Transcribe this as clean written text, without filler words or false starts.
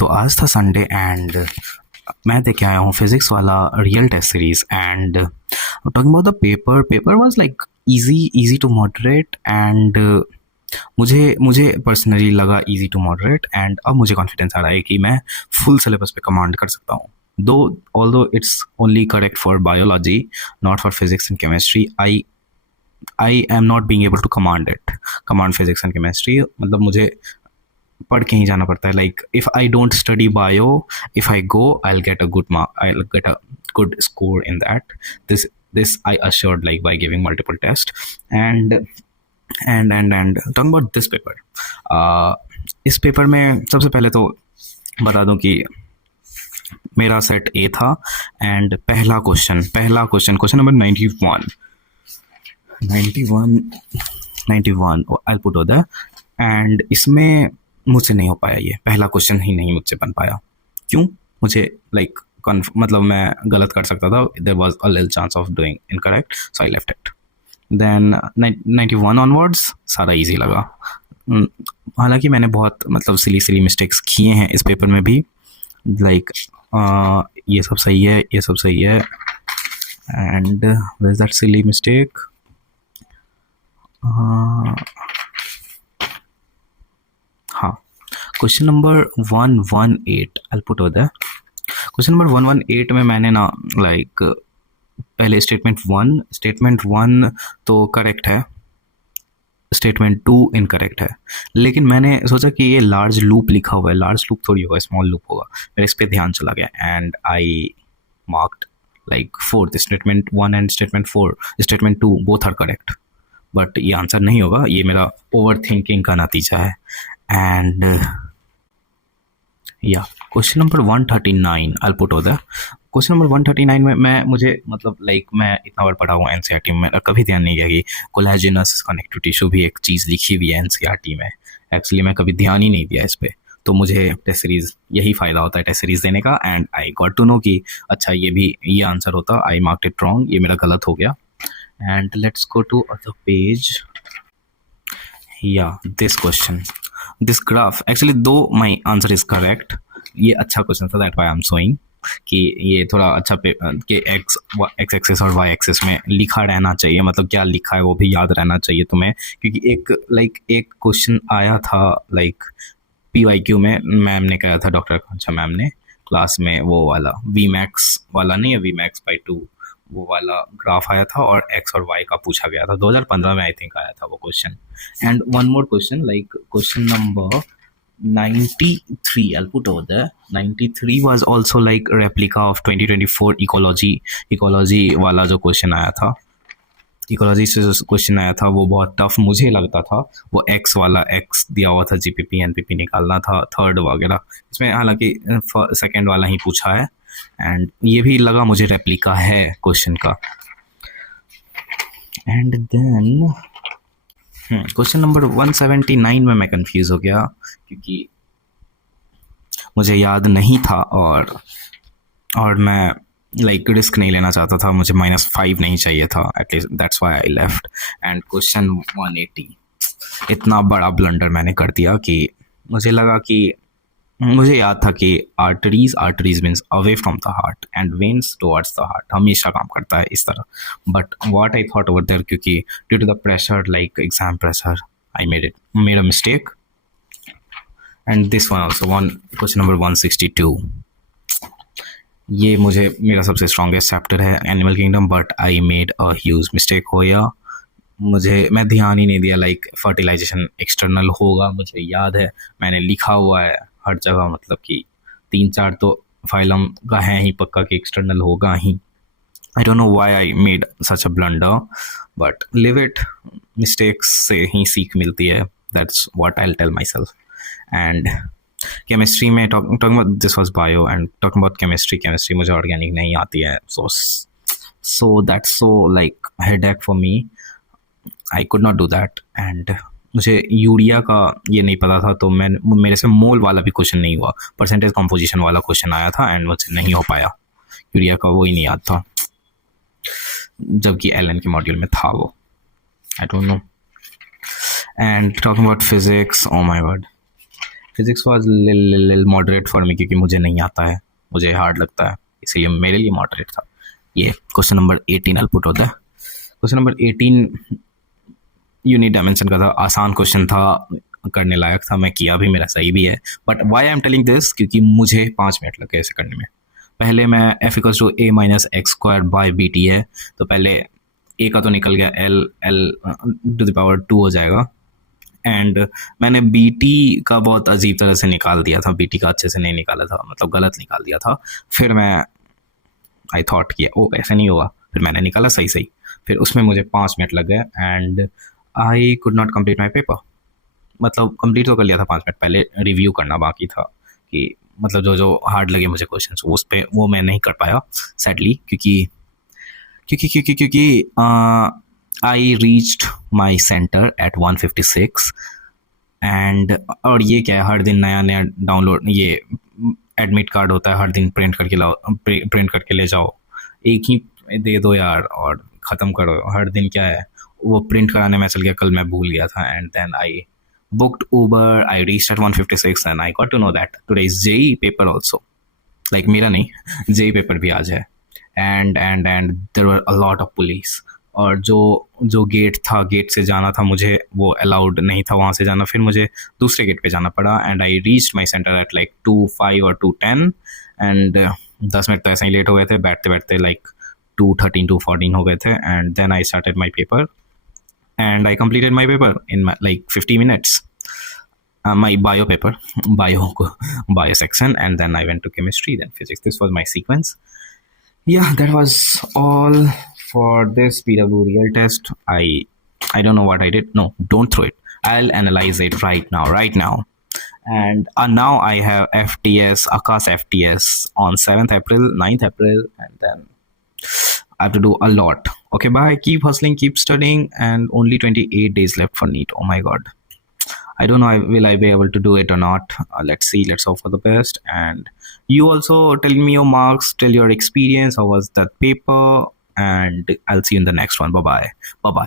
तो आज था संडे एंड मैं देख के आया हूँ फिजिक्स वाला real test series and talking about the paper was like easy to moderate and मुझे मुझे पर्सनली लगा इजी टू मॉडरेट एंड अब मुझे कॉन्फिडेंस आ रहा है कि मैं फुल सिलेबस पे कमांड कर सकता हूँ दो although it's only correct for biology not for physics and chemistry I am not being able to command physics and chemistry मतलब मुझे पढ़ के ही जाना पड़ता है like if I don't study bio if I go I get a good score in that this I assured like by giving multiple tests and talking about this paper इस paper में सबसे पहले तो बता दूं कि मेरा सेट ए था एंड पहला क्वेश्चन नंबर 91 आई पुट होता एंड इसमें मुझसे नहीं हो पाया ये पहला क्वेश्चन ही नहीं मुझसे बन पाया क्यों मुझे लाइक मतलब मैं गलत कर सकता था there was a little chance of doing incorrect so I left it then 91 onwards सारा इजी लगा हालांकि मैंने बहुत मतलब सिली मिस्टेक्स किए हैं इस पेपर में भी लाइक ये सब सही है and where is that silly mistake हाँ question number 118 I put over there question number 118 में मैंने ना लाइक पहले स्टेटमेंट वन तो करेक्ट है स्टेटमेंट 2 इनकरेक्ट है लेकिन मैंने सोचा कि ये लार्ज लूप लिखा हुआ है लार्ज लूप थोड़ी होगा स्मॉल लूप होगा मेरे इस पर ध्यान चला गया and I marked like 4 statement 1 and statement 2 both are correct but ये आंसर नहीं होगा ये मेरा ओवर थिंकिंग का नतीजा है एंड या क्वेश्चन नंबर 139 आई पुट ओवर क्वेश्चन नंबर 139 में मुझे मतलब लाइक मैं इतना बार पढ़ा हूँ एनसीईआरटी में कभी ध्यान नहीं गया कि कोलेजिनस कनेक्टिव टिश्यू भी एक चीज़ लिखी हुई है एनसीईआरटी में एक्चुअली मैं कभी ध्यान ही नहीं दिया इस पर तो मुझे टेस्ट सीरीज यही फ़ायदा होता है टेस्ट सीरीज देने का and I got to know कि अच्छा ये आंसर होता आई मार्क्ड इट रॉन्ग ये मेरा गलत हो गया and let's go to other page या this question this graph actually though my answer is correct ये अच्छा क्वेश्चन था that why I am showing कि ये थोड़ा अच्छा कि एक्स एक्सिस और वाई एक्सिस में लिखा रहना चाहिए मतलब क्या लिखा है वो भी याद रहना चाहिए तुम्हें क्योंकि एक क्वेश्चन आया था लाइक PYQ में मैम ने कहा था डॉक्टर अच्छा मैम ने क्लास में वो वाला Vmax वाला नहीं है Vmax by 2 वो वाला ग्राफ आया था और एक्स और वाई का पूछा गया था 2015 में आई थिंक आया था वो question and one more question like question number 93 I'll put over there 93 was also like replica of 2024 ecology वाला जो क्वेश्चन आया था इकोलॉजी से जो क्वेश्चन आया था वो बहुत टफ मुझे लगता था वो एक्स दिया हुआ था GPP NPP निकालना था थर्ड वगैरह इसमें हालांकि सेकंड वाला ही पूछा है एंड ये भी लगा मुझे रेप्लिका है क्वेश्चन का एंड देन क्वेश्चन नंबर 179 में मैं कंफ्यूज हो गया क्योंकि मुझे याद नहीं था और मैं लाइक रिस्क नहीं लेना चाहता था मुझे -5 नहीं चाहिए था at least that's why I left and question 180 इतना बड़ा ब्लंडर मैंने कर दिया कि मुझे लगा कि मुझे याद था कि arteries means away from the heart and veins towards the heart हमेशा काम करता है इस तरह but what I thought over there क्योंकि due to the pressure like exam pressure I made a mistake and this one also question number 162 ये मुझे मेरा सबसे स्ट्रॉन्गेस्ट चैप्टर है animal kingdom but I made a huge mistake हो या मैं ध्यान ही नहीं दिया लाइक फर्टिलाइजेशन एक्सटर्नल होगा मुझे याद है मैंने लिखा हुआ है हर जगह मतलब कि 3-4 तो फाइलम का है ही पक्का कि एक्सटर्नल होगा ही I don't know why I made such a blunder but live it mistakes से ही सीख मिलती है that's what I will tell myself and chemistry में talking about this was bio and talking about chemistry मुझे organic नहीं आती है so that's so like headache for me I could not do that and मुझे urea का ये नहीं पता था तो मेरे से मोल वाला भी क्वेश्चन नहीं हुआ परसेंटेज कंपोजिशन वाला क्वेश्चन आया था एंड मुझसे नहीं हो पाया यूरिया का वो ही नहीं याद था जबकि LN के मॉड्यूल में था वो आई don't no and talking about physics oh my God physics was लिल मॉडरेट फॉर मी, क्योंकि मुझे नहीं आता है, मुझे हार्ड लगता है, इसीलिए मेरे लिए मॉडरेट था ये। क्वेश्चन नंबर 18 अल पुट होता है। क्वेश्चन नंबर 18 यूनिट डायमेंशन का था, आसान क्वेश्चन था, करने लायक था, मैं किया भी, मेरा सही भी है। But why I am telling this, क्योंकि मुझे 5 मिनट लगे इसे करने में। पहले मैं F equals to A minus X square by B T है, तो पहले ए का तो निकल गया, L L to the power 2 हो जाएगा। एंड मैंने बी टी का बहुत अजीब तरह से निकाल दिया था, बी टी का अच्छे से नहीं निकाला था, मतलब गलत निकाल दिया था। फिर मैं आई थॉट किया ओ ऐसा नहीं होगा, फिर मैंने निकाला सही सही, फिर उसमें मुझे 5 मिनट लग गए and I could not complete my paper. मतलब कंप्लीट तो कर लिया था 5 मिनट पहले, रिव्यू करना बाकी था कि मतलब जो जो हार्ड लगे मुझे क्वेश्चन उस पर, वो मैं नहीं कर पाया सैडली, क्योंकि क्योंकि क्योंकि क्योंकि I reached my centre at 156 and और ये क्या है, हर दिन नया नया डाउनलोड, ये एडमिट कार्ड होता है, हर दिन प्रिंट करके लाओ, प्रिंट करके ले जाओ, एक ही दे दो यार और ख़त्म करो। हर दिन क्या है, वो प्रिंट कराने में चल गया, कल मैं भूल गया था। And then I booked Uber, I reached at 156 and I got to know that today is JEE paper also. Like मेरा नहीं, JEE paper भी आज है। And there were a lot of police, और जो गेट था, गेट से जाना था मुझे, वो अलाउड नहीं था वहाँ से जाना, फिर मुझे दूसरे गेट पे जाना पड़ा। And I reached my centre at like 2:05 और 2:10 एंड 10 मिनट तो ऐसे ही लेट हो गए थे, बैठते बैठते लाइक 2:13 2:14 हो गए थे। And then I started my paper and I completed my paper in like 50 minutes. My bio paper, bio section, and then I went to chemistry, then physics. This was my sequence. Yeah, that was all for this PW real test. I don't know what I did. No, don't throw it. I'll analyze it right now. And now I have FTS, ACAS FTS on 7th April, 9th April, and then I have to do a lot. Okay, bye. Keep hustling, keep studying, and only 28 days left for NEET. Oh my god. I don't know will I be able to do it or not. Let's see. Let's hope for the best. And you also tell me your marks, tell your experience. How was that paper? And I'll see you in the next one. Bye bye. Bye bye.